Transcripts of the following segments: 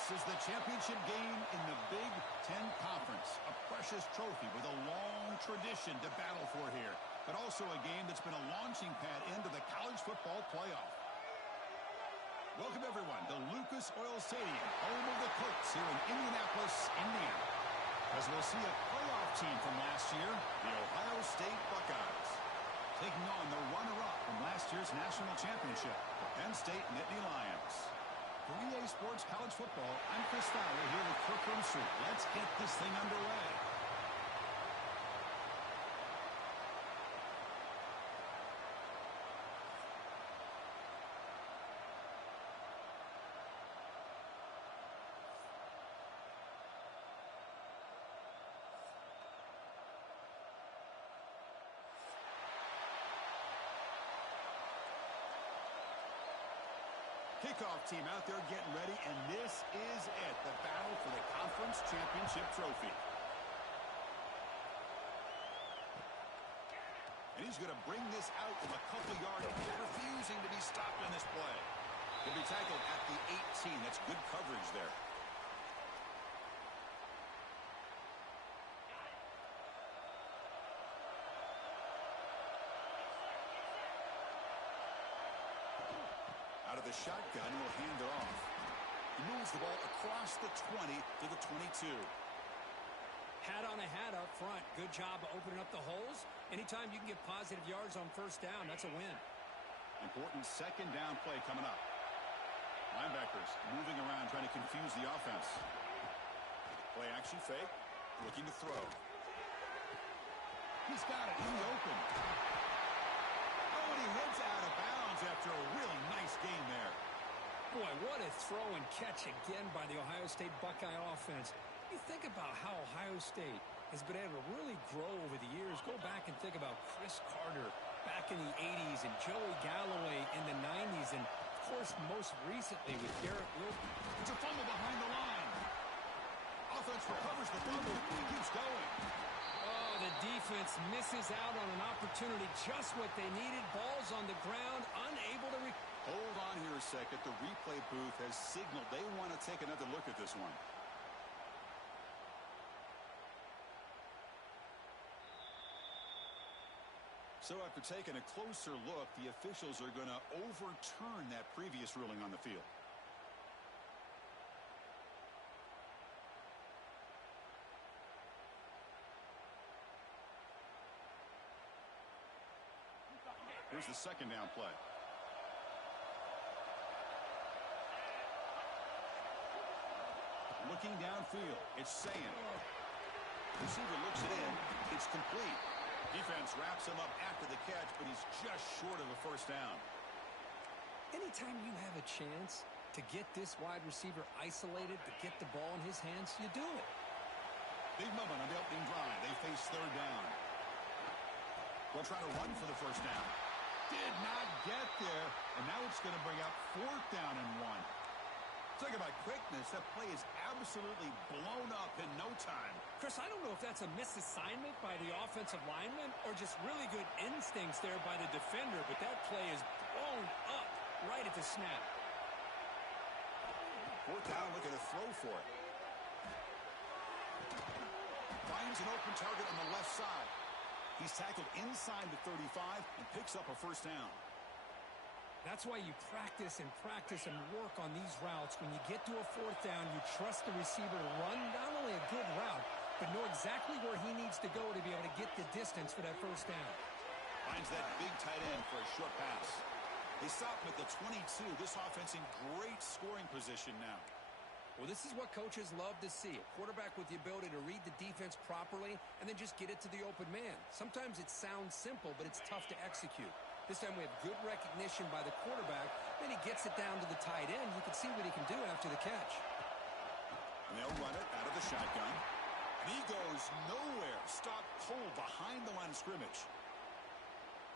This is the championship game in the Big Ten Conference. A precious trophy with a long tradition to battle for here. But also a game that's been a launching pad into the college football playoff. Welcome, everyone, to Lucas Oil Stadium, home of the Colts here in Indianapolis, Indiana. As we'll see a playoff team from last year, the Ohio State Buckeyes, taking on the runner-up from last year's national championship, the Penn State Nittany Lions. 3A Sports College Football, I'm Chris Fowler here with Courtroom Street. Let's get this thing underway. Kickoff team out there getting ready, and this is it, the battle for the conference championship trophy. And he's going to bring this out from a couple yards, refusing to be stopped in this play. He'll be tackled at the 18. That's good coverage there. Out of the shotgun, he'll hand it off. He moves the ball across the 20 to the 22. Hat on a hat up front. Good job opening up the holes. Anytime you can get positive yards on first down, that's a win. Important second down play coming up. Linebackers moving around, trying to confuse the offense. Play action fake, looking to throw. He's got it in the open. Oh, and he heads out of bounds after a really nice game there. Boy, what a throw and catch again by the Ohio State Buckeye offense. You think about how Ohio State has been able to really grow over the years. Go back and think about Chris Carter back in the 80s and Joey Galloway in the 90s. And, of course, most recently with Garrett Wilson. It's a fumble behind the line. Offense recovers the fumble. He keeps going. Oh, the defense misses out on an opportunity. Just what they needed. Ball's on the ground, unable to... Hold on here a second. The replay booth has signaled they want to take another look at this one. So after taking a closer look, the officials are going to overturn that previous ruling on the field. Here's the second down play. Looking downfield, it's Szn. Receiver looks it in. It's complete. Defense wraps him up after the catch, but he's just short of a first down. Anytime you have a chance to get this wide receiver isolated, to get the ball in his hands, you do it. Big moment on the opening drive. They face third down. They'll try to run for the first down. Did not get there, and now it's going to bring up fourth down and 1. Talk about quickness. That play is absolutely blown up in no time. Chris, I don't know if that's a misassignment by the offensive lineman or just really good instincts there by the defender, but that play is blown up right at the snap. Fourth down, looking to throw for it. Finds an open target on the left side. He's tackled inside the 35 and picks up a first down. That's why you practice and work on these routes. When you get to a fourth down, you trust the receiver to run not only a good route, but know exactly where he needs to go to be able to get the distance for that first down. Finds that big tight end for a short pass. They stop him at the 22. This offense in great scoring position now. Well, this is what coaches love to see. A quarterback with the ability to read the defense properly and then just get it to the open man. Sometimes it sounds simple, but it's tough to execute. This time we have good recognition by the quarterback. Then he gets it down to the tight end. You can see what he can do after the catch. And they'll run it out of the shotgun. And he goes nowhere. Stop cold behind the line of scrimmage.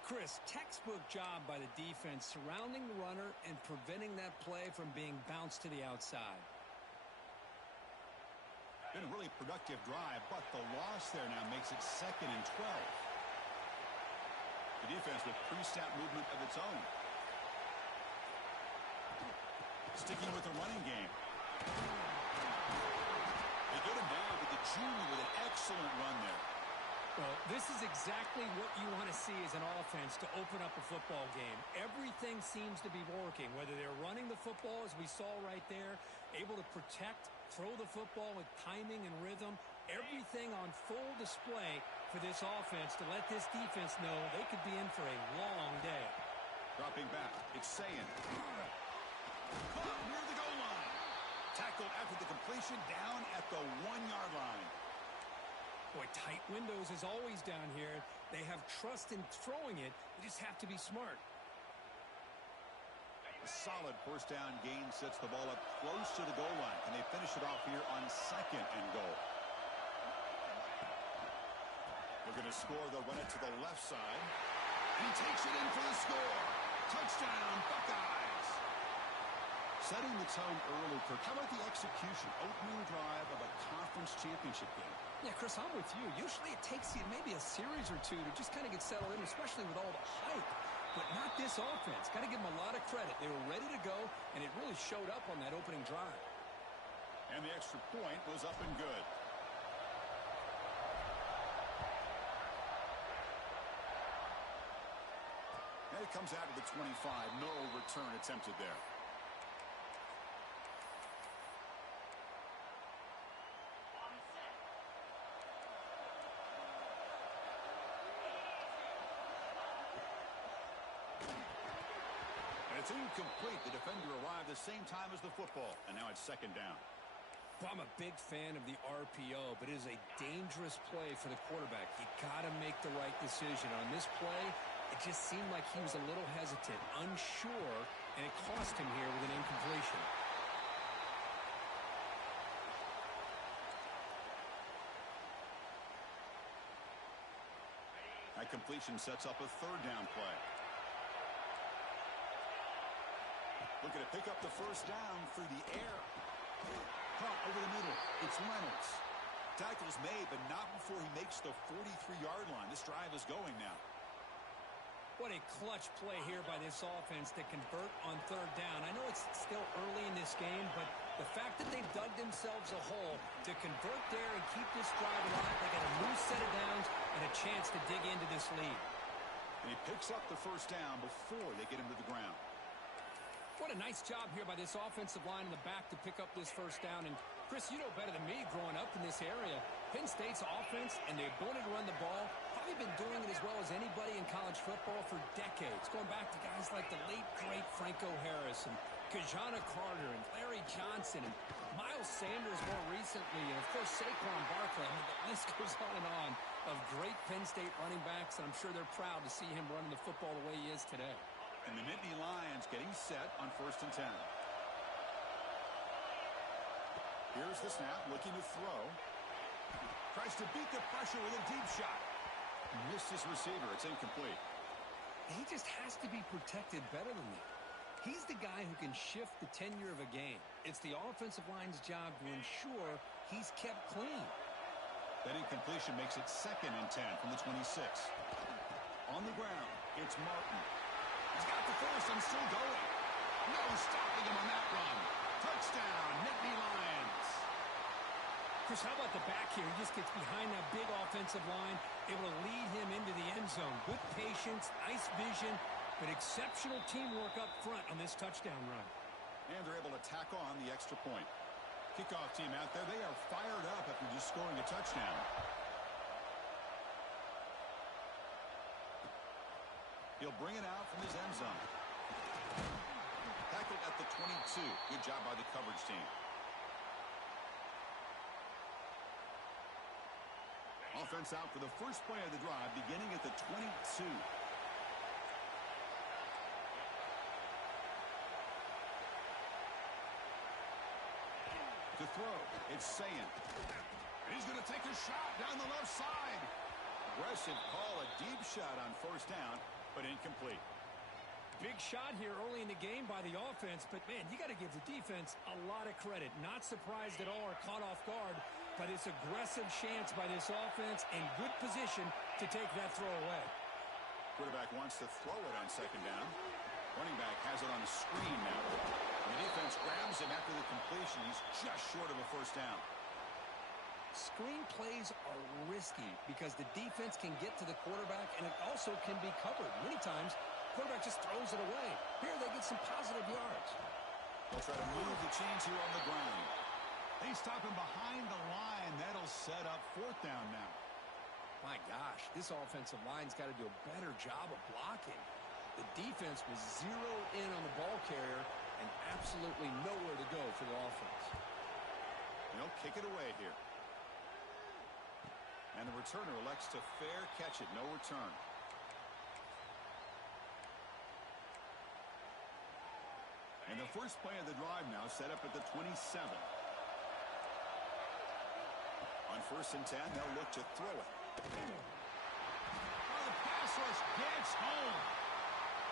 Chris, textbook job by the defense surrounding the runner and preventing that play from being bounced to the outside. Been a really productive drive, but the loss there now makes it 2nd and 12. The defense with pre-snap movement of its own. Sticking with the running game. They get him down, but the junior with an excellent run there. Well, this is exactly what you want to see as an offense to open up a football game. Everything seems to be working, whether they're running the football, as we saw right there, able to protect, throw the football with timing and rhythm, everything on full display for this offense to let this defense know they could be in for a long day. Dropping back, it's Szn. Caught near the goal line. Tackled after the completion down at the 1-yard line. Boy, tight windows as always down here. They have trust in throwing it. They just have to be smart. A solid first down gain sets the ball up close to the goal line. Can they finish it off here on 2nd and goal? Looking to score. They'll run it to the left side. And he takes it in for the score. Touchdown, Buckeyes. Setting the tone early, Kirk. How about the execution? Opening drive of a conference championship game. Yeah, Chris, I'm with you. Usually it takes you maybe a series or two to just kind of get settled in, especially with all the hype. But not this offense. Got to give them a lot of credit. They were ready to go, and it really showed up on that opening drive. And the extra point was up and good. And it comes out of the 25. No return attempted there. It's incomplete. The defender arrived the same time as the football, and now it's 2nd down. Well, I'm a big fan of the RPO, but it is a dangerous play for the quarterback. You got to make the right decision. On this play, it just seemed like he was a little hesitant, unsure, and it cost him here with an incompletion. That completion sets up a 3rd down play. Looking to pick up the first down through the air. Caught over the middle. It's Reynolds. Tackle's made, but not before he makes the 43-yard line. This drive is going now. What a clutch play here by this offense to convert on 3rd down. I know it's still early in this game, but the fact that they dug themselves a hole to convert there and keep this drive alive, they got a new set of downs and a chance to dig into this lead. And he picks up the first down before they get him to the ground. What a nice job here by this offensive line in the back to pick up this first down. And, Chris, you know better than me growing up in this area, Penn State's offense and the ability to run the ball, probably been doing it as well as anybody in college football for decades, going back to guys like the late, great Franco Harris and Kajana Carter and Larry Johnson and Miles Sanders more recently, and, of course, Saquon Barkley. I mean, the list goes on and on of great Penn State running backs, and I'm sure they're proud to see him running the football the way he is today. And the Nittany Lions getting set on 1st and 10. Here's the snap, looking to throw. Tries to beat the pressure with a deep shot. Missed his receiver. It's incomplete. He just has to be protected better than that. He's the guy who can shift the tenure of a game. It's the offensive line's job to ensure he's kept clean. That incompletion makes it 2nd and 10 from the 26. On the ground, it's Martin. He's got the first and still going. No stopping him on that run. Touchdown, Nittany Lions. Chris, how about the back here? He just gets behind that big offensive line, able to lead him into the end zone. Good patience, nice vision, but exceptional teamwork up front on this touchdown run. And they're able to tack on the extra point. Kickoff team out there, they are fired up after just scoring a touchdown. He'll bring it out from his end zone. Tackled at the 22. Good job by the coverage team. Offense out for the first play of the drive, beginning at the 22. To throw, it's Szn. He's going to take a shot down the left side. Aggressive call, a deep shot on 1st down, but incomplete. Big shot here early in the game by the offense, but, man, you got to give the defense a lot of credit. Not surprised at all or caught off guard by this aggressive chance by this offense and good position to take that throw away. Quarterback wants to throw it on 2nd down. Running back has it on a screen now. The defense grabs him after the completion. He's just short of a first down. Screen plays are risky because the defense can get to the quarterback, and it also can be covered. Many times, quarterback just throws it away. Here, they get some positive yards. They'll try to move the chains here on the ground. They stop him behind the line. That'll set up fourth down now. My gosh, this offensive line's got to do a better job of blocking. The defense was zeroed in on the ball carrier and absolutely nowhere to go for the offense. They'll kick it away here. And the returner elects to fair catch it. No return. And the first play of the drive now set up at the 27. On 1st and 10, they'll look to throw it. Oh, the pass rush gets home.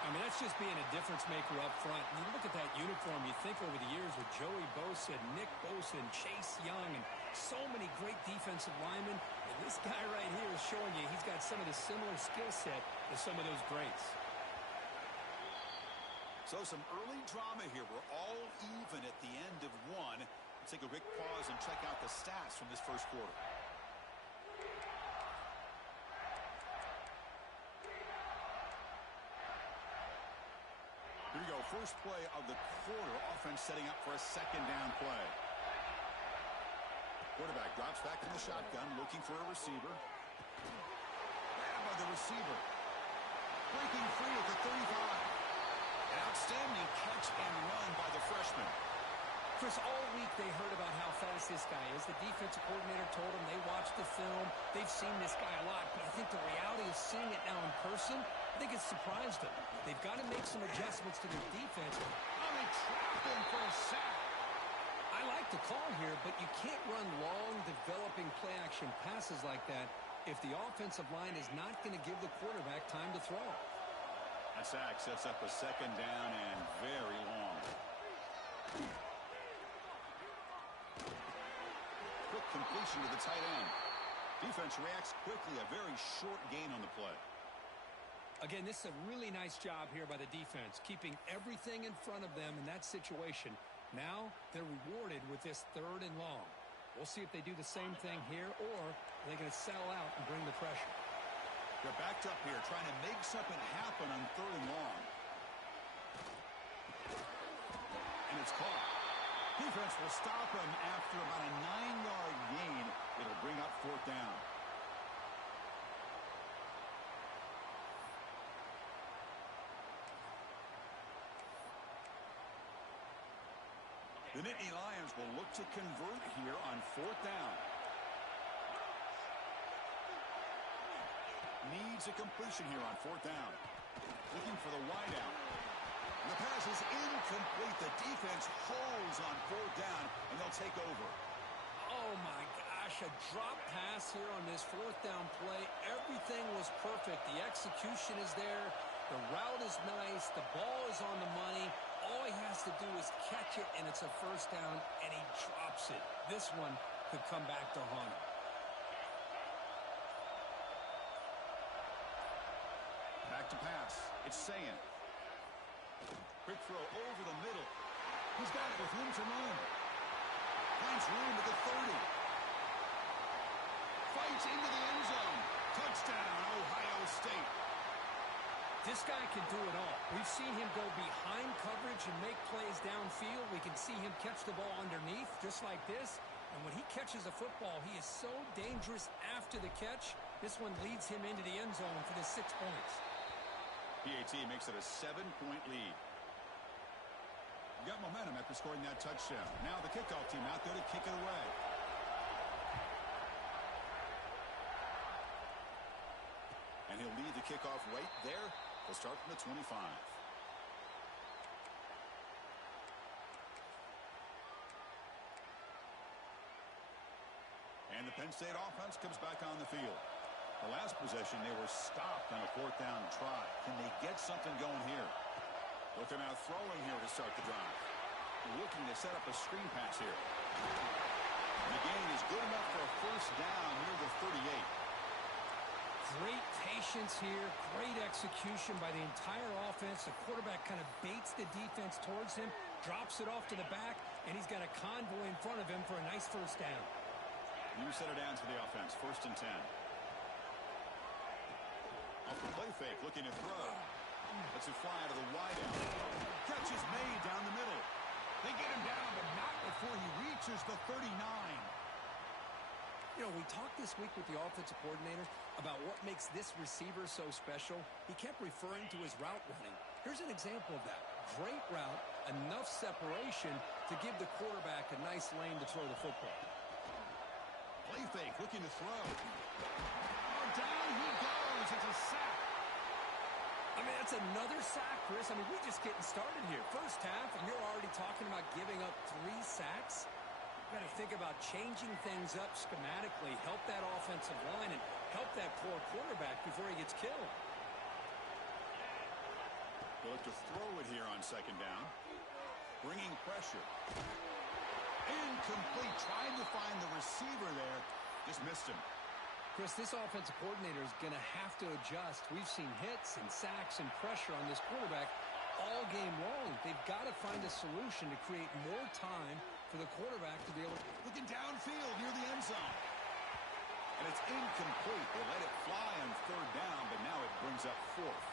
I mean, that's just being a difference maker up front. You look at that uniform, you think over the years with Joey Bosa, Nick Bosa, and Chase Young, and so many great defensive linemen. And this guy right here is showing you he's got some of the similar skill set as some of those greats. So some early drama here. We're all even at the end of one. Let's take a quick pause and check out the stats from this first quarter. Here we go. First play of the quarter. Offense setting up for a second down play. Quarterback drops back in the shotgun, looking for a receiver. Grabbed by the receiver. Breaking free at the 35. An outstanding catch and run by the freshman. Chris, all week they heard about how fast this guy is. The defensive coordinator told them they watched the film. They've seen this guy a lot. But I think the reality of seeing it now in person, I think it's surprised them. They've got to make some adjustments to their defense. Oh, they trapped him for a sack. I like the call here, but you can't run long, developing play-action passes like that if the offensive line is not going to give the quarterback time to throw. That sack sets up a second down and very long. Quick completion to the tight end. Defense reacts quickly. A very short gain on the play. Again, this is a really nice job here by the defense, keeping everything in front of them in that situation. Now they're rewarded with this 3rd and long. We'll see if they do the same thing here, or are they going to settle out and bring the pressure. They're backed up here, trying to make something happen on 3rd and long. And it's caught. Defense will stop him after about a 9-yard gain. It'll bring up 4th down. The Nittany Lions will look to convert here on 4th down. Needs a completion here on 4th down. Looking for the wideout. The pass is incomplete. The defense holds on 4th down, and they'll take over. Oh, my gosh, a drop pass here on this 4th down play. Everything was perfect. The execution is there. The route is nice. The ball is on the money. All he has to do is catch it, and it's a 1st down, and he drops it. This one could come back to haunt him. Back to pass. It's Szn. Quick throw over the middle. He's got it with room to run. Finds room at the 30. Fights into the end zone. Touchdown, Ohio State. This guy can do it all. We've seen him go behind coverage and make plays downfield. We can see him catch the ball underneath just like this. And when he catches a football, he is so dangerous after the catch. This one leads him into the end zone for the 6 points. PAT makes it a 7-point lead. Got momentum after scoring that touchdown. Now the kickoff team out there to kick it away. And he'll lead the kickoff right there. He'll start from the 25. And the Penn State offense comes back on the field. The last possession, they were stopped on a 4th down try. Can they get something going here? Looking out throwing here to start the drive. Looking to set up a screen pass here. And the gain is good enough for a 1st down near the 38. Great patience here, great execution by the entire offense. The quarterback kind of baits the defense towards him, drops it off to the back, and he's got a convoy in front of him for a nice first down. You set it down to the offense, 1st and 10. Off the play fake, looking to throw. Lets it fly out of the wideout. Catch is made down the middle. They get him down, but not before he reaches the 39. You know, we talked this week with the offensive coordinator about what makes this receiver so special. He kept referring to his route running. Here's an example of that. Great route, enough separation to give the quarterback a nice lane to throw the football. Play fake, looking to throw. Oh, down he goes. It's a sack. I mean, that's another sack, Chris. I mean, we're just getting started here. First half, and you're already talking about giving up 3 sacks. Got to think about changing things up schematically, help that offensive line, and help that poor quarterback before he gets killed. They'll look to throw it here on 2nd down. Bringing pressure. Incomplete. Trying to find the receiver there. Just missed him. Chris, this offensive coordinator is going to have to adjust. We've seen hits and sacks and pressure on this quarterback all game long. They've got to find a solution to create more time for the quarterback to be able to... Looking downfield near the end zone. And it's incomplete. They let it fly on 3rd down, but now it brings up 4th.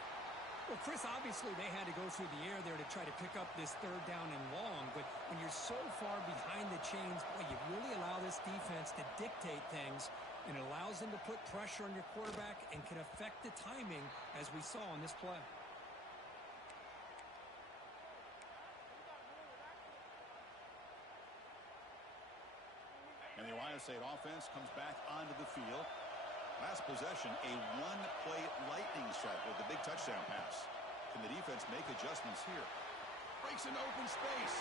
Well, Chris, obviously they had to go through the air there to try to pick up this 3rd down and long, but when you're so far behind the chains, boy, you really allow this defense to dictate things, and it allows them to put pressure on your quarterback and can affect the timing, as we saw on this play. And the Ohio State offense comes back onto the field. Last possession, a one-play lightning strike with the big touchdown pass. Can the defense make adjustments here? Breaks into open space.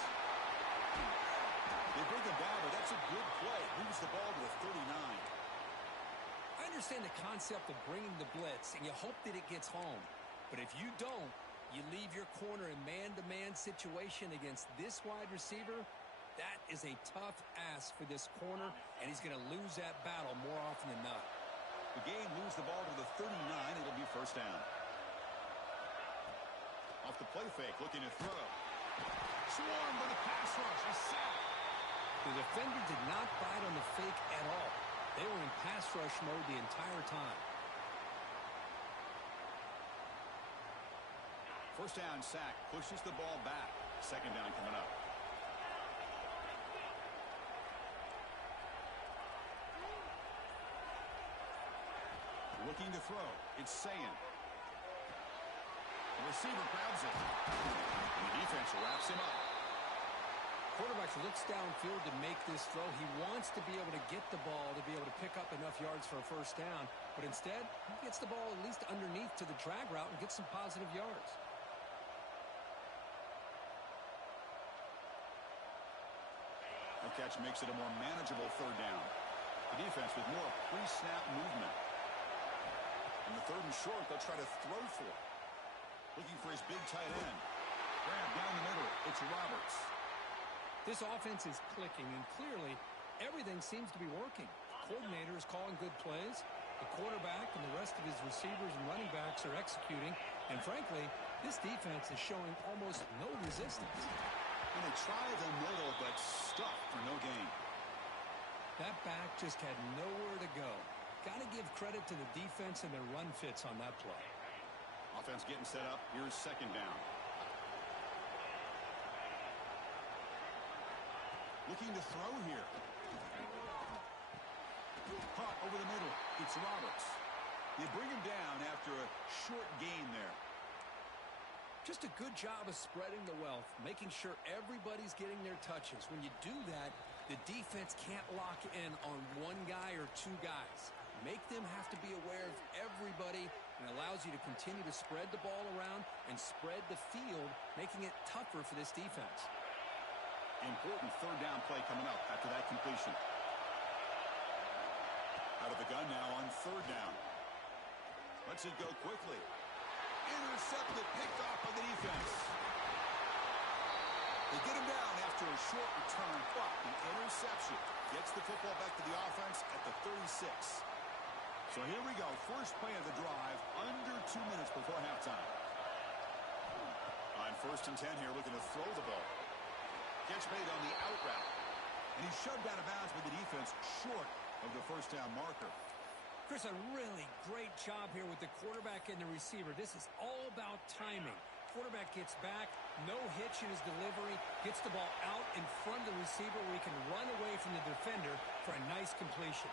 They bring him down, but that's a good play. Moves the ball to the 39. I understand the concept of bringing the blitz, and you hope that it gets home. But if you don't, you leave your corner in man-to-man situation against this wide receiver. That is a tough ask for this corner, and he's going to lose that battle more often than not. The game moves the ball to the 39. It'll be 1st down. Off the play fake, looking to throw. Swarmed by the pass rush. A sack. The defender did not bite on the fake at all. They were in pass rush mode the entire time. 1st down sack. Pushes the ball back. 2nd down coming up. Looking to throw. It's Szn. The receiver grabs it. And the defense wraps him up. Quarterback looks downfield to make this throw. He wants to be able to get the ball to be able to pick up enough yards for a 1st down. But instead, he gets the ball at least underneath to the drag route and gets some positive yards. The catch makes it a more manageable 3rd down. The defense with more pre-snap movement. In the 3rd and short, they'll try to throw for it. Looking for his big tight end. Grab down the middle. It's Roberts. This offense is clicking, and clearly everything seems to be working. The coordinator is calling good plays. The quarterback and the rest of his receivers and running backs are executing. And frankly, this defense is showing almost no resistance. And they try the middle, but stuck for no gain. That back just had nowhere to go. Got to give credit to the defense and their run fits on that play. Offense getting set up. Here's 2nd down. Looking to throw here. Caught over the middle. It's Roberts. They bring him down after a short gain there. Just a good job of spreading the wealth, making sure everybody's getting their touches. When you do that, the defense can't lock in on one guy or 2 guys. Make them have to be aware of everybody, and allows you to continue to spread the ball around and spread the field, making it tougher for this defense. Important 3rd down play coming up after that completion. Out of the gun now on 3rd down. Lets it go quickly. Intercepted, picked off by the defense. They get him down after a short return, but the interception gets the football back to the offense at the 36. So here we go. First play of the drive, under 2 minutes before halftime. On 1st and 10 here, looking to throw the ball. Catch made on the out route. And he's shoved out of bounds with the defense short of the first down marker. Chris, a really great job here with the quarterback and the receiver. This is all about timing. Quarterback gets back, no hitch in his delivery, gets the ball out in front of the receiver where he can run away from the defender for a nice completion.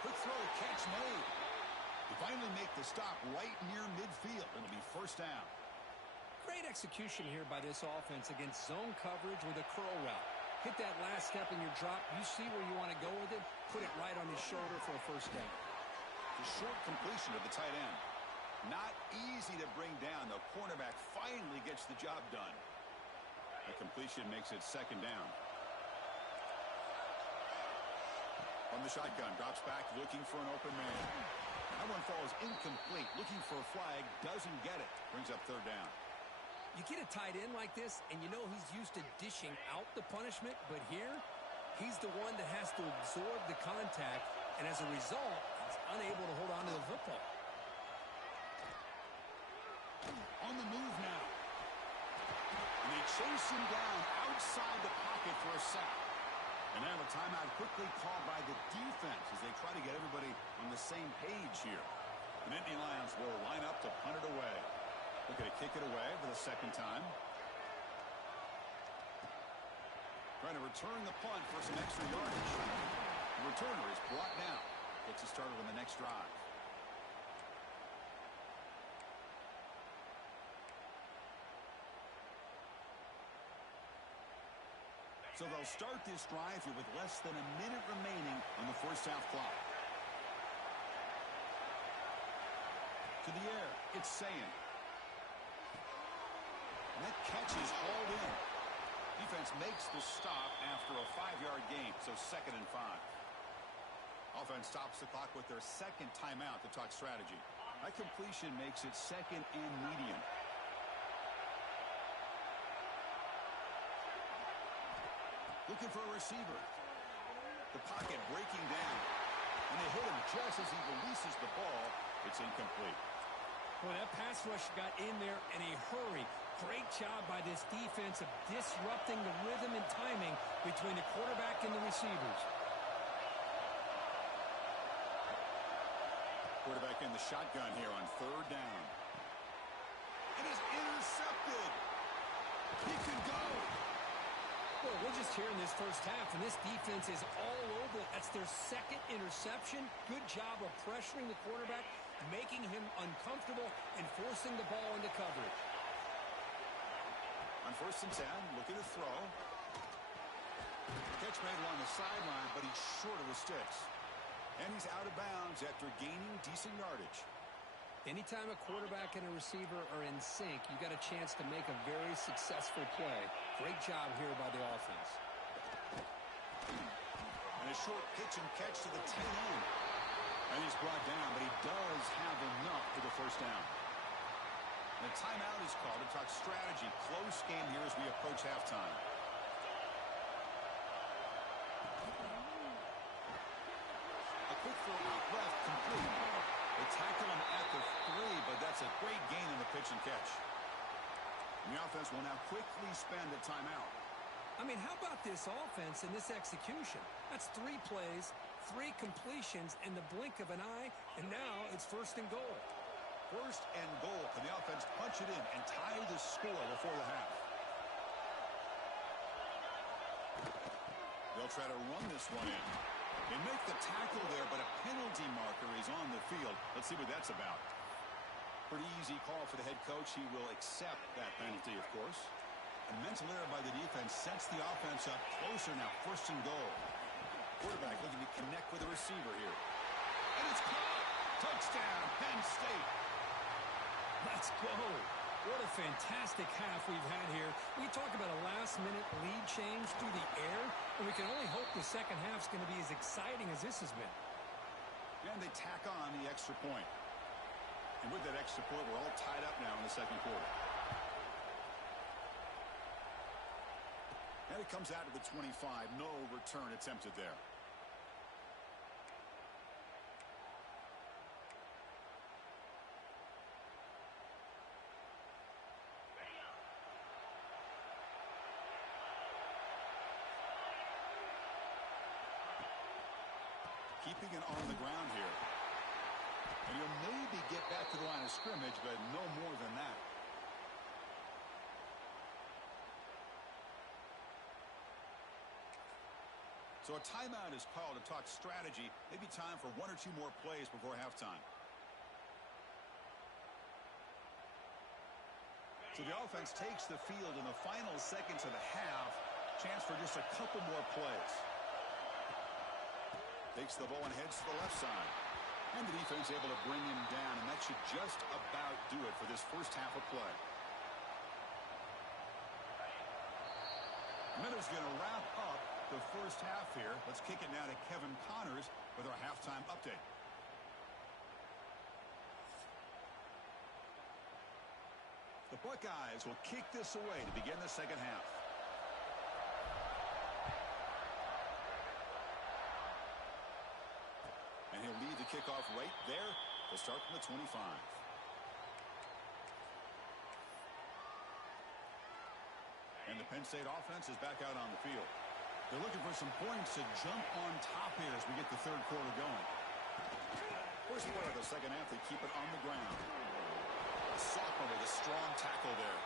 Quick throw, catch made. They finally make the stop right near midfield. It'll be first down. Great execution here by this offense against zone coverage with a curl route. Hit that last step in your drop. You see where you want to go with it. Put it right on his shoulder for a first down. The short completion of the tight end. Not easy to bring down. The cornerback finally gets the job done. A completion makes it second down. From the shotgun, drops back, looking for an open man. That one falls incomplete. Looking for a flag, doesn't get it. Brings up third down. You get a tight end like this, and you know he's used to dishing out the punishment, but here, he's the one that has to absorb the contact, and as a result, he's unable to hold on to the football. On the move now. And they chase him down outside the pocket for a sack. And now a timeout quickly called by the defense as they try to get everybody on the same page here. The Nittany Lions will line up to punt it away. Looking to kick it away for the second time. Trying to return the punt for some extra yardage. The returner is brought down. Gets it started on the next drive. So they'll start this drive here with less than a minute remaining on the first half clock. To the air, it's Szn. That catch is hauled in. Defense makes the stop after a 5-yard gain, so 2nd and 5. Offense stops the clock with their second timeout to talk strategy. That completion makes it 2nd and medium. Looking for a receiver. The pocket breaking down. And they hit him just as he releases the ball. It's incomplete. Well, that pass rush got in there in a hurry. Great job by this defense of disrupting the rhythm and timing between the quarterback and the receivers. Quarterback in the shotgun here on 3rd down. It is intercepted. He can go. Well, we're just here in this first half, and this defense is all over it. That's their 2nd interception. Good job of pressuring the quarterback, making him uncomfortable, and forcing the ball into coverage. On 1st and 10, looking to throw. Catch made along the sideline, but he's short of the sticks. And he's out of bounds after gaining decent yardage. Anytime a quarterback and a receiver are in sync, you got a chance to make a very successful play. Great job here by the offense. And a short pitch and catch to the tight end. And he's brought down, but he does have enough for the first down. And a timeout is called to talk strategy. Close game here as we approach halftime. A quick throw out left, complete. They tackle him at the 3, but that's a great gain in the pitch and catch. And the offense will now quickly spend a timeout. I mean, how about this offense and this execution? That's 3 plays, 3 completions in the blink of an eye, and now it's 1st and goal. 1st and goal. Can the offense punch it in and tie the score before the half? They'll try to run this one in. They make the tackle there, but a penalty marker is on the field. Let's see what that's about. Pretty easy call for the head coach. He will accept that penalty, of course. A mental error by the defense sets the offense up closer now. 1st and goal. Quarterback looking to connect with the receiver here. And it's caught. Touchdown, Penn State. Let's go. What a fantastic half we've had here. We talk about a last-minute lead change through the air, and we can only hope the second half's going to be as exciting as this has been. And they tack on the extra point. And with that extra point, we're all tied up now in the second quarter. And it comes out of the 25. No return attempted there. keeping it on the ground here. And he'll maybe get back to the line of scrimmage, but no more than that. So a timeout is called to talk strategy. Maybe time for one or two more plays before halftime. So the offense takes the field in the final seconds of the half. Chance for just a couple more plays. Takes the ball and heads to the left side. And the defense able to bring him down, and that should just about do it for this first half of play. Miller's going to wrap up the first half here. Let's kick it now to Kevin Connors with our halftime update. The Buckeyes will kick this away to begin the second half. And he'll lead the kickoff right there to start from the 25. And the Penn State offense is back out on the field. They're looking for some points to jump on top here as we get the third quarter going. First play of the second half, they keep it on the ground. A sophomore with a strong tackle there.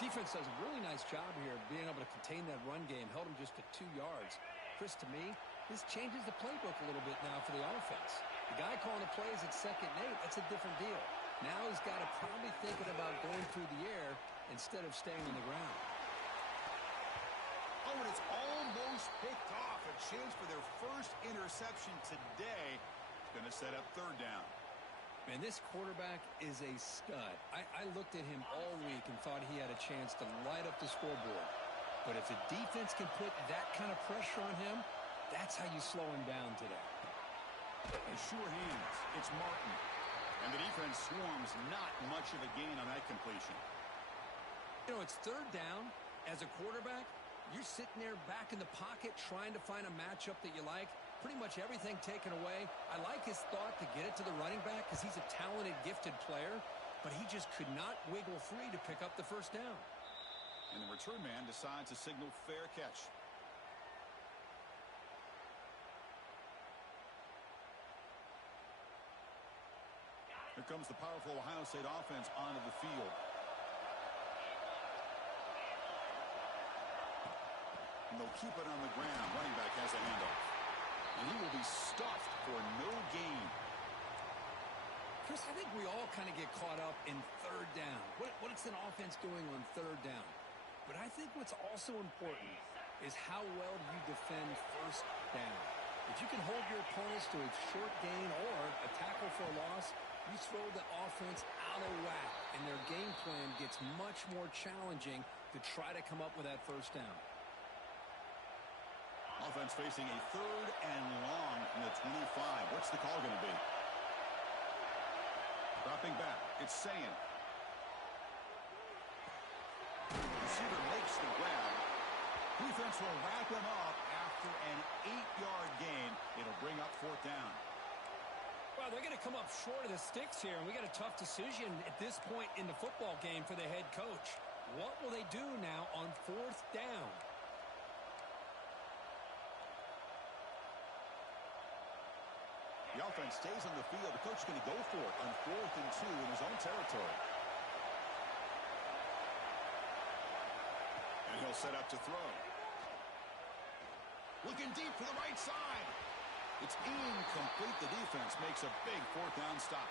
Defense does a really nice job here of being able to contain that run game. Held him just at 2 yards. Chris, to me, this changes the playbook a little bit now for the offense. The guy calling the plays at 2nd and 8, that's a different deal. Now he's got to probably thinking about going through the air instead of staying on the ground. Oh, and it's almost picked off. A chance for their first interception today. It's going to set up third down. Man, this quarterback is a stud. I looked at him all week and thought he had a chance to light up the scoreboard. But if the defense can put that kind of pressure on him, that's how you slow him down today. Sure hands. It's Martin. And the defense swarms. Not much of a gain on that completion. You know, it's third down. As a quarterback, you're sitting there back in the pocket trying to find a matchup that you like. Pretty much everything taken away. I like his thought to get it to the running back because he's a talented, gifted player, but he just could not wiggle free to pick up the first down. And the return man decides to signal fair catch. Here comes the powerful Ohio State offense onto the field. And they'll keep it on the ground. Running back has a handoff. And he will be stuffed for no gain. Chris, I think we all kind of get caught up in third down. What is an offense doing on third down? But I think what's also important is how well you defend first down. If you can hold your opponents to a short gain or a tackle for a loss, you throw the offense out of whack, and their game plan gets much more challenging to try to come up with that first down. Offense facing a third and long from the 25. What's the call going to be? Dropping back. It's Szn. Receiver makes the grab. Defense will wrap him up after an 8-yard gain. It'll bring up fourth down. Well, they're going to come up short of the sticks here, and we got a tough decision at this point in the football game for the head coach. What will they do now on fourth down? The offense stays on the field. The coach is going to go for it on 4th and 2 in his own territory. And he'll set up to throw. Looking deep for the right side. It's incomplete. The defense makes a big fourth down stop.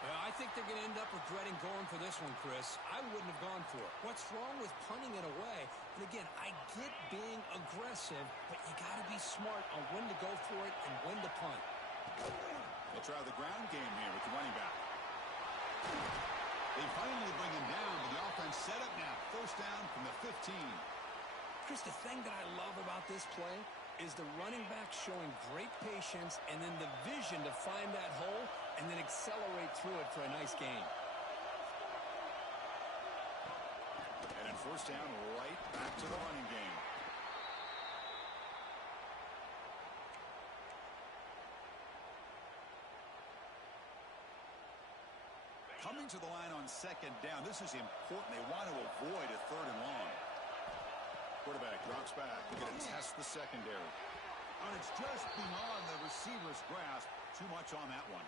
Well, I think they're going to end up regretting going for this one, Chris. I wouldn't have gone for it. What's wrong with punting it away? And again, I get being aggressive, but you got to be smart on when to go for it and when to punt. They'll try the ground game here with the running back. They finally bring him down, but the offense set up now. First down from the 15. Chris, the thing that I love about this play is the running back showing great patience and then the vision to find that hole and then accelerate through it for a nice gain. And in first down, right back to the running game. Coming to the line on second down. This is important. They want to avoid a third and long. Quarterback drops back. They're going to test the secondary. And it's just beyond the receiver's grasp. Too much on that one.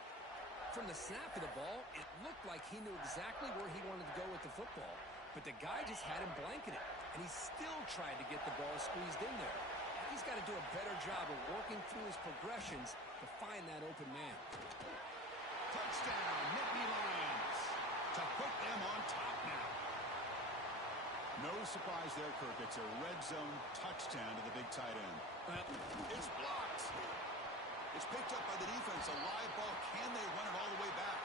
From the snap of the ball, it looked like he knew exactly where he wanted to go with the football. But the guy just had him blanketed, and he still tried to get the ball squeezed in there. He's got to do a better job of working through his progressions to find that open man. Touchdown, Nittany Lions, to put them on top now. No surprise there, Kirk. It's a red zone touchdown to the big tight end. It's blocked. It's picked up by the defense. A live ball. Can they run it all the way back?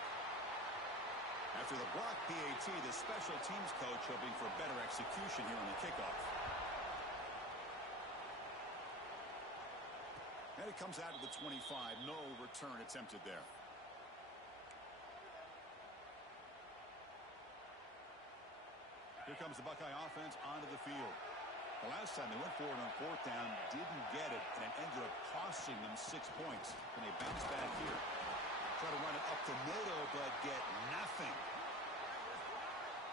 After the block PAT, the special teams coach hoping for better execution here on the kickoff. And it comes out to the 25. No return attempted there. Here comes the Buckeye offense onto the field. The last time they went forward on fourth down, didn't get it, and it ended up costing them 6 points. And they bounce back here. Try to run it up the middle, but get nothing.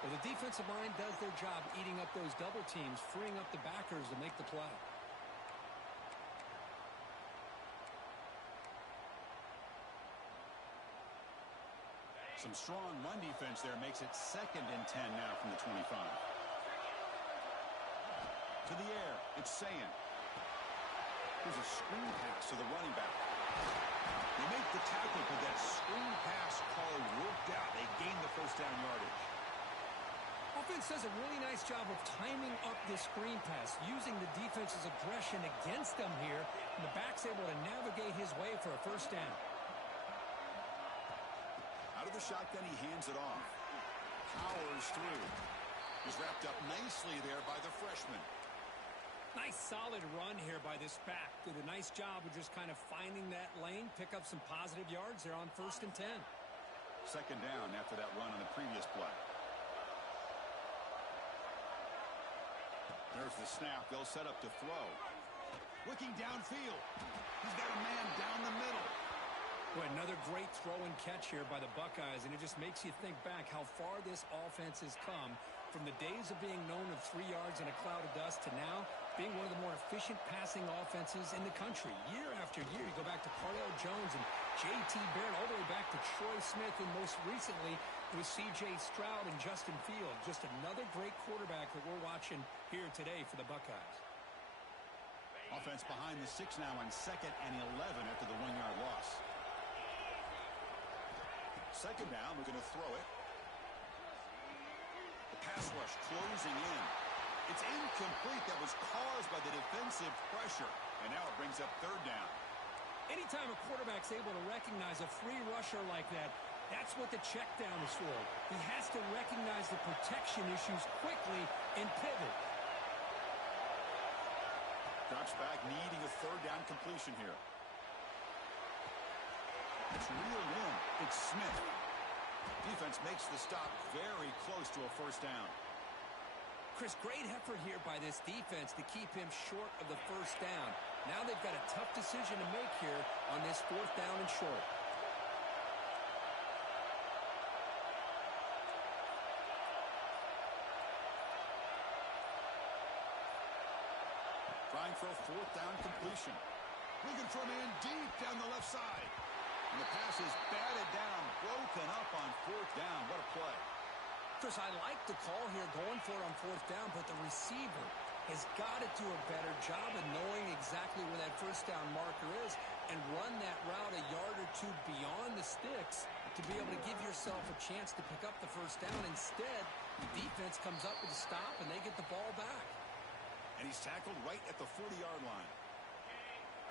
Well, the defensive line does their job eating up those double teams, freeing up the backers to make the play. Some strong run defense there makes it 2nd and 10 now from the 25. To the air, it's Szn. Here's a screen pass to the running back. They make the tackle, but that screen pass call worked out. They gained the first down yardage. Offense does a really nice job of timing up this screen pass, using the defense's aggression against them here, and the back's able to navigate his way for a first down. Out of the shotgun, he hands it off. Powers through. He's wrapped up nicely there by the freshman. Nice solid run here by this back. Did a nice job of just kind of finding that lane, pick up some positive yards there on 1st and 10. 2nd down after that run on the previous play. There's the snap. They'll set up to throw. Looking downfield. He's got a man down the middle. Boy, another great throw and catch here by the Buckeyes, and it just makes you think back how far this offense has come from the days of being known of 3 yards in a cloud of dust to now being one of the more efficient passing offenses in the country. Year after year, you go back to Cardale Jones and J.T. Barrett, all the way back to Troy Smith, and most recently with C.J. Stroud and Justin Field. Just another great quarterback that we're watching here today for the Buckeyes. Offense behind the 6 now on 2nd and 11 after the 1-yard loss. 2nd down, we're going to throw it. The pass rush closing in. It's incomplete. That was caused by the defensive pressure. And now it brings up 3rd down. Anytime a quarterback's able to recognize a free rusher like that, that's what the check down is for. He has to recognize the protection issues quickly and pivot. Drops back, needing a 3rd down completion here. It's reeled in. It's Smith. Defense makes the stop very close to a 1st down. Chris, great effort here by this defense to keep him short of the 1st down. Now they've got a tough decision to make here on this 4th down and short. Trying for a 4th down completion. Looking for a man deep down the left side. And the pass is batted down, broken up on 4th down. What a play. Chris, I like the call here going for it on 4th down, but the receiver has got to do a better job of knowing exactly where that 1st down marker is and run that route a yard or 2 beyond the sticks to be able to give yourself a chance to pick up the 1st down. Instead, the defense comes up with a stop and they get the ball back. And he's tackled right at the 40-yard line.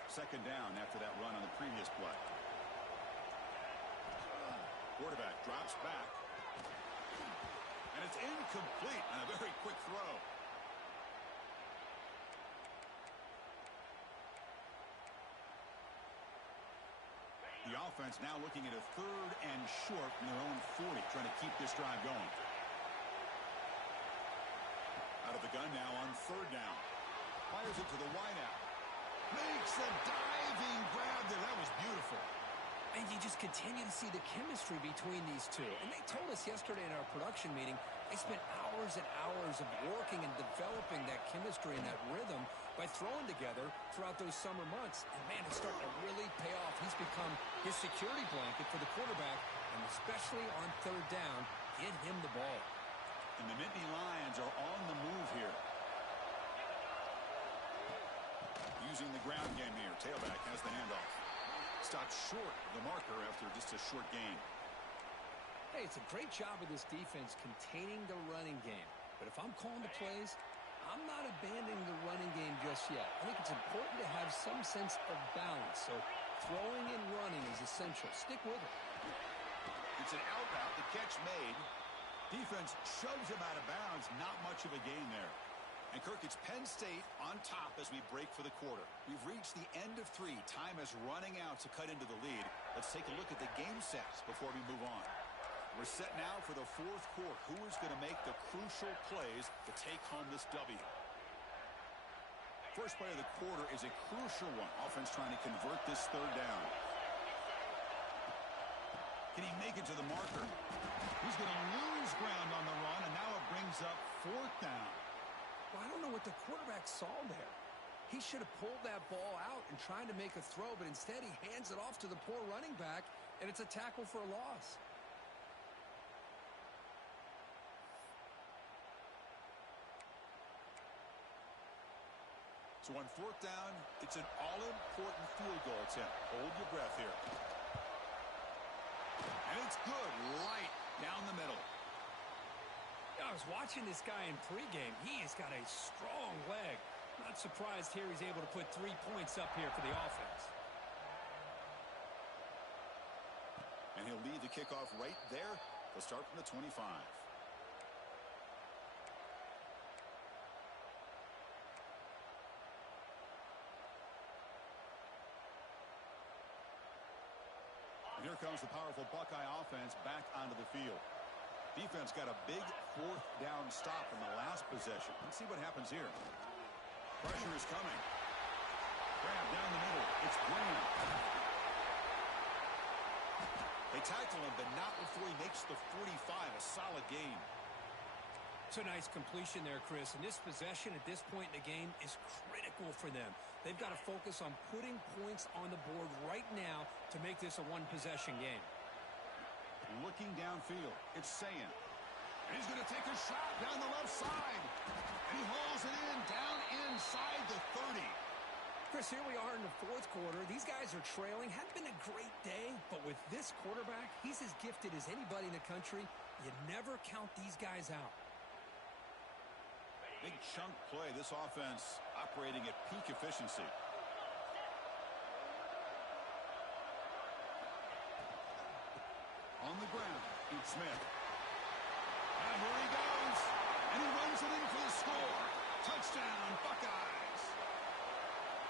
2nd down after that run on the previous play. Quarterback drops back. And it's incomplete on a very quick throw. The offense now looking at a 3rd and short from their own 40, trying to keep this drive going. Out of the gun now on 3rd down. Fires it to the wideout. Makes a diving grab there. That was beautiful. And you just continue to see the chemistry between these two. And they told us yesterday in our production meeting, they spent hours and hours of working and developing that chemistry and that rhythm by throwing together throughout those summer months. And, man, it's starting to really pay off. He's become his security blanket for the quarterback, and especially on third down, get him the ball. And the Nittany Lions are on the move here. Using the ground game here. Tailback has the handoff. Stopped short of the marker after just a short gain. Hey, it's a great job of this defense containing the running game. But if I'm calling the plays, I'm not abandoning the running game just yet. I think it's important to have some sense of balance. So throwing and running is essential. Stick with it. It's an out route. The catch made. Defense shoves him out of bounds. Not much of a gain there. And, Kirk, it's Penn State on top as we break for the quarter. We've reached the end of 3. Time is running out to cut into the lead. Let's take a look at the game sets before we move on. We're set now for the fourth quarter. Who is going to make the crucial plays to take home this W? First play of the quarter is a crucial one. Offense trying to convert this third down. Can he make it to the marker? He's going to lose ground on the run, and now it brings up fourth down. Well, I don't know what the quarterback saw there. He should have pulled that ball out and tried to make a throw, but instead he hands it off to the poor running back, and it's a tackle for a loss. So on fourth down, it's an all-important field goal attempt. Hold your breath here. And it's good. Light down the middle. I was watching this guy in pregame. He has got a strong leg. Not surprised here he's able to put 3 points up here for the offense. And he'll lead the kickoff right there. They'll start from the 25. And here comes the powerful Buckeye offense back onto the field. Defense got a big fourth down stop in the last possession. Let's see what happens here. Pressure is coming. Grab down the middle. It's Graham. They tackle him, but not before he makes the 45. A solid gain. It's a nice completion there, Chris. And this possession at this point in the game is critical for them. They've got to focus on putting points on the board right now to make this a one-possession game. Looking downfield, it's Szn. And he's going to take a shot down the left side. And he hauls it in down inside the 30. Chris, here we are in the fourth quarter. These guys are trailing. Hadn't been a great day, but with this quarterback, he's as gifted as anybody in the country. You never count these guys out. Big chunk play. This offense operating at peak efficiency. On the ground, it's Smith. And here he goes. And he runs it in for the score. Touchdown, Buckeyes.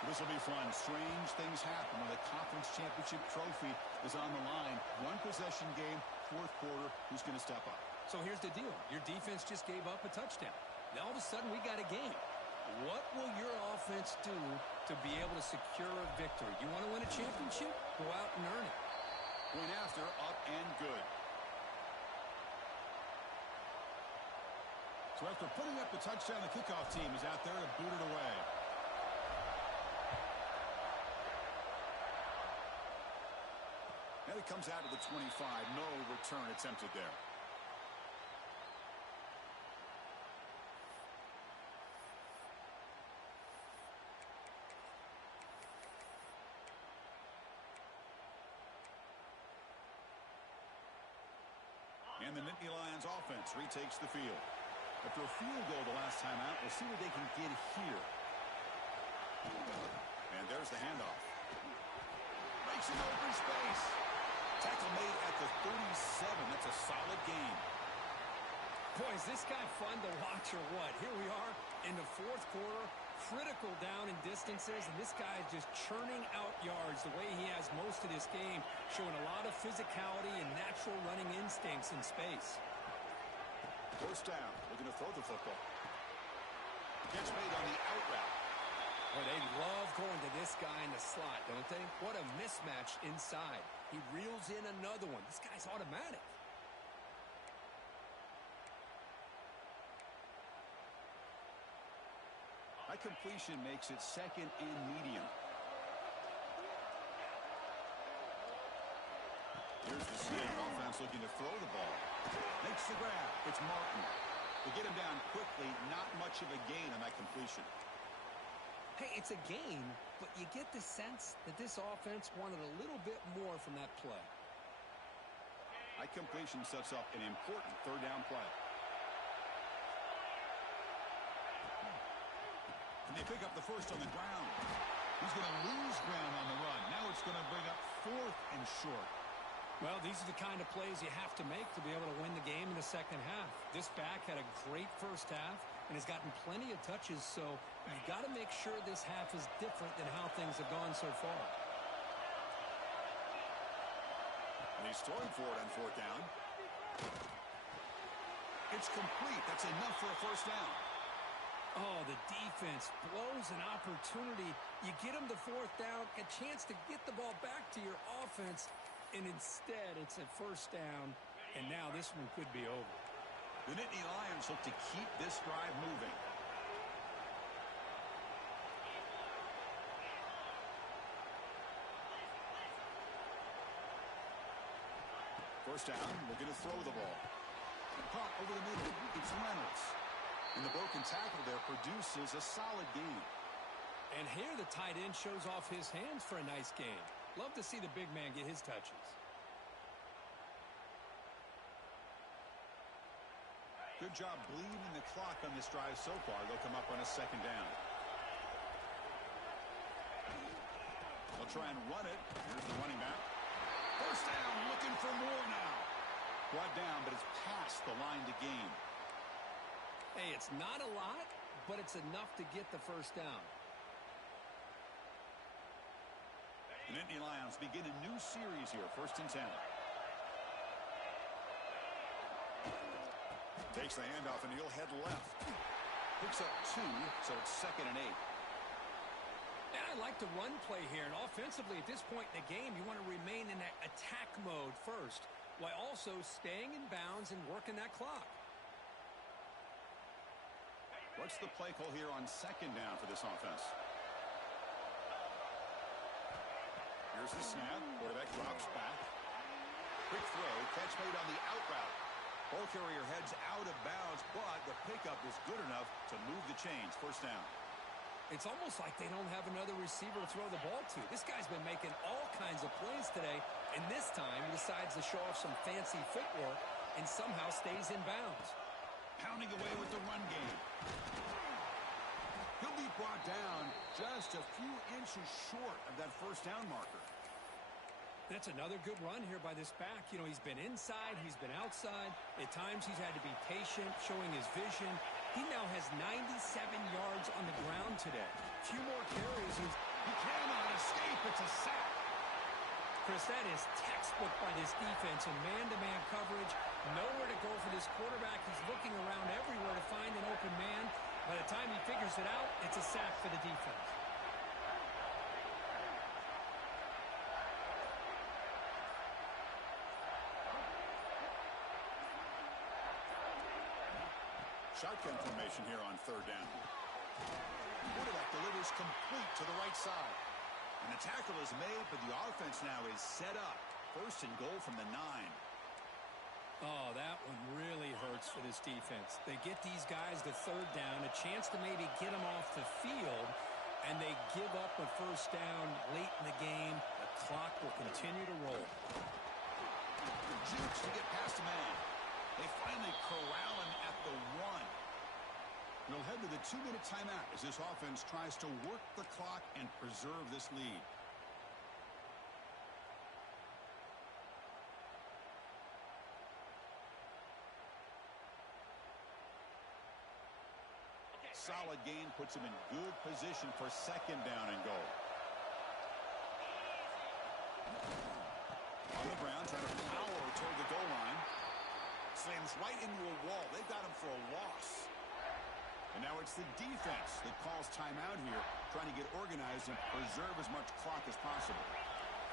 This will be fun. Strange things happen when the conference championship trophy is on the line. One possession game, fourth quarter. Who's going to step up? So here's the deal. Your defense just gave up a touchdown. Now all of a sudden we got a game. What will your offense do to be able to secure a victory? You want to win a championship? Go out and earn it. Point after, up and good. So after putting up the touchdown, the kickoff team is out there to boot it away. And it comes out to the 25. No return attempted there. And the Nittany Lions offense retakes the field. After a field goal the last time out, we'll see what they can get here. And there's the handoff. Makes an open space. Tackle made at the 37. That's a solid gain. Boy, is this guy fun to watch or what? Here we are in the fourth quarter. Critical down in distances, and this guy is just churning out yards the way he has most of this game, showing a lot of physicality and natural running instincts in space. First down, looking to throw the football. Catch made on the out route. Well, they love going to this guy in the slot, don't they? What a mismatch inside. He reels in another one. This guy's automatic. High completion makes it second and medium. Here's the snake. Offense looking to throw the ball. Makes the grab. It's Martin. To get him down quickly, not much of a gain on that completion. Hey, it's a gain, but you get the sense that this offense wanted a little bit more from that play. High completion sets up an important third down play. And they pick up the first on the ground. He's going to lose ground on the run. Now it's going to bring up fourth and short. Well, these are the kind of plays you have to make to be able to win the game in the second half. This back had a great first half and has gotten plenty of touches, so you've got to make sure this half is different than how things have gone so far. And he's throwing for it on fourth down. It's complete. That's enough for a first down. Oh, the defense blows an opportunity. You get them to fourth down, a chance to get the ball back to your offense, and instead it's a first down, and now this one could be over. The Nittany Lions look to keep this drive moving. First down, we're going to throw the ball. Pop over the middle. It's Reynolds. And the broken tackle there produces a solid gain. And here the tight end shows off his hands for a nice gain. Love to see the big man get his touches. Good job bleeding the clock on this drive so far. They'll come up on a second down. They'll try and run it. Here's the running back. First down, looking for more now. Brought down, but it's past the line to gain. Hey, it's not a lot, but it's enough to get the first down. The Nittany Lions begin a new series here, 1st and 10. Takes the handoff and he'll head left. Picks up 2, so it's 2nd and 8. And I like the run play here, and offensively at this point in the game, you want to remain in that attack mode first, while also staying in bounds and working that clock. What's the play call here on 2nd down for this offense? Here's the snap. Quarterback drops back. Quick throw. Catch made on the out route. Ball carrier heads out of bounds, but the pickup is good enough to move the chains. First down. It's almost like they don't have another receiver to throw the ball to. This guy's been making all kinds of plays today, and this time he decides to show off some fancy footwork and somehow stays in bounds. Pounding away with the run game. He'll be brought down just a few inches short of that first down marker. That's another good run here by this back. You know, he's been inside, he's been outside. At times he's had to be patient, showing his vision. He now has 97 yards on the ground today. A few more carries. He cannot escape. It's a sack. Chris, that is textbook by this defense in man-to-man coverage. Nowhere to go for this quarterback. He's looking around everywhere to find an open man. By the time he figures it out, it's a sack for the defense. Shotgun formation here on 3rd down. Quarterback delivers complete to the right side. And the tackle is made, but the offense now is set up. 1st and goal from the 9. Oh, that one really hurts for this defense. They get these guys to 3rd down, a chance to maybe get them off the field, and they give up a first down late in the game. The clock will continue to roll. Jukes to get past a man. They finally corral him at the 1. We'll head to the 2-minute timeout as this offense tries to work the clock and preserve this lead. Solid gain puts him in good position for 2nd down and goal. On the ground, trying to power toward the goal line. Slams right into a wall. They've got him for a loss. And now it's the defense that calls timeout here trying to get organized and preserve as much clock as possible.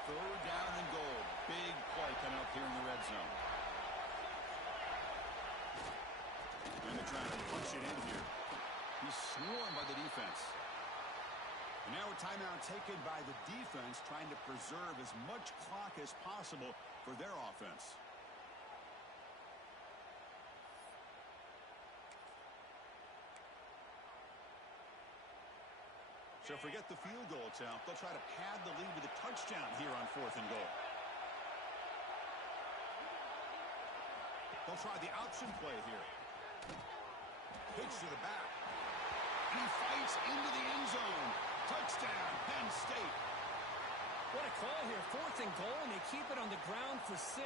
Third down and goal. Big play coming up here in the red zone. And they're trying to punch it in here. He's swarmed by the defense. And now a timeout taken by the defense, trying to preserve as much clock as possible for their offense. So forget the field goal attempt. They'll try to pad the lead with a touchdown here on 4th and goal. They'll try the option play here. Pitch to the back. And he fights into the end zone. Touchdown, Penn State. What a call here. 4th and goal, and they keep it on the ground for 6.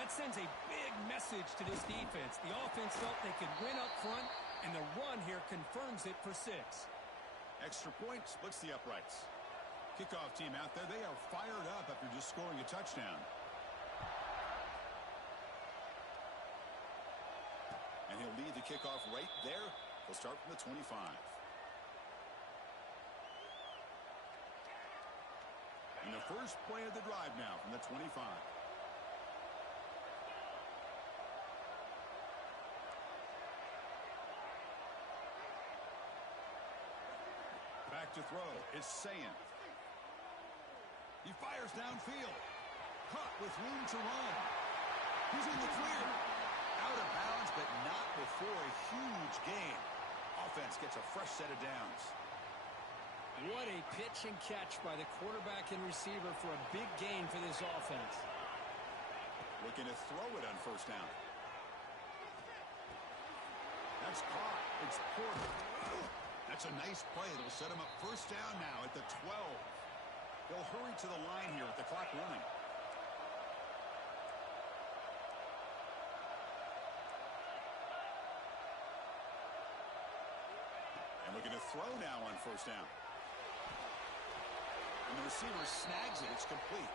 That sends a big message to this defense. The offense felt they could win up front, and the run here confirms it for 6. Extra point splits the uprights. Kickoff team out there. They are fired up after just scoring a touchdown. And he'll lead the kickoff right there. He'll start from the 25. And the first play of the drive now from the 25. Back to throw is Szn. He fires downfield. Caught with room to run. He's in the clear. Out of bounds, but not before a huge gain. Offense gets a fresh set of downs. What a pitch and catch by the quarterback and receiver for a big gain for this offense. Looking to throw it on 1st down. That's caught. It's Porter. That's a nice play. It'll set him up 1st down now at the 12. They'll hurry to the line here with the clock running. And looking to throw now on 1st down. And the receiver snags it. It's complete.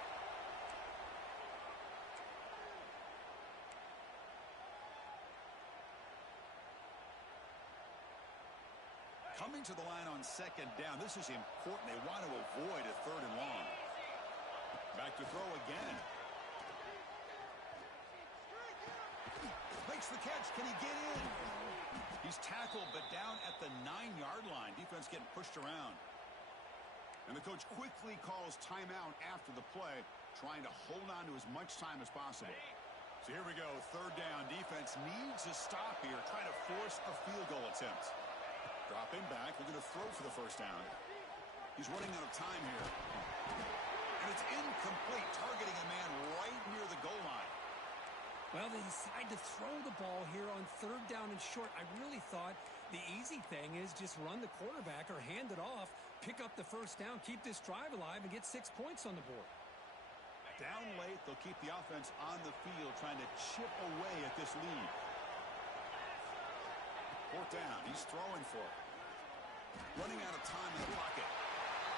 Coming to the line on 2nd down. This is important. They want to avoid a 3rd and long. Back to throw again. Makes the catch. Can he get in? He's tackled, but down at the 9-yard line. Defense getting pushed around. And the coach quickly calls timeout after the play, trying to hold on to as much time as possible. So here we go. 3rd down. Defense needs a stop here, trying to force a field goal attempt. Dropping back, looking to throw for the 1st down. He's running out of time here. And it's incomplete, targeting a man right near the goal line. Well, they decide to throw the ball here on 3rd down and short. I really thought the easy thing is just run the quarterback or hand it off, pick up the 1st down, keep this drive alive, and get 6 points on the board. Down late, they'll keep the offense on the field, trying to chip away at this lead. 4th down. He's throwing for it. Running out of time in the pocket.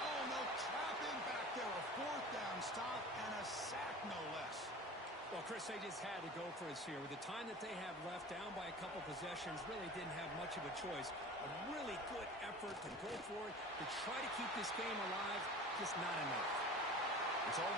Oh, no, trap him back there. A 4th down stop and a sack, no less. Well, Chris, they just had to go for us here. With the time that they have left, down by a couple possessions, really didn't have much of a choice. A really good effort to go for it, to try to keep this game alive, just not enough. It's all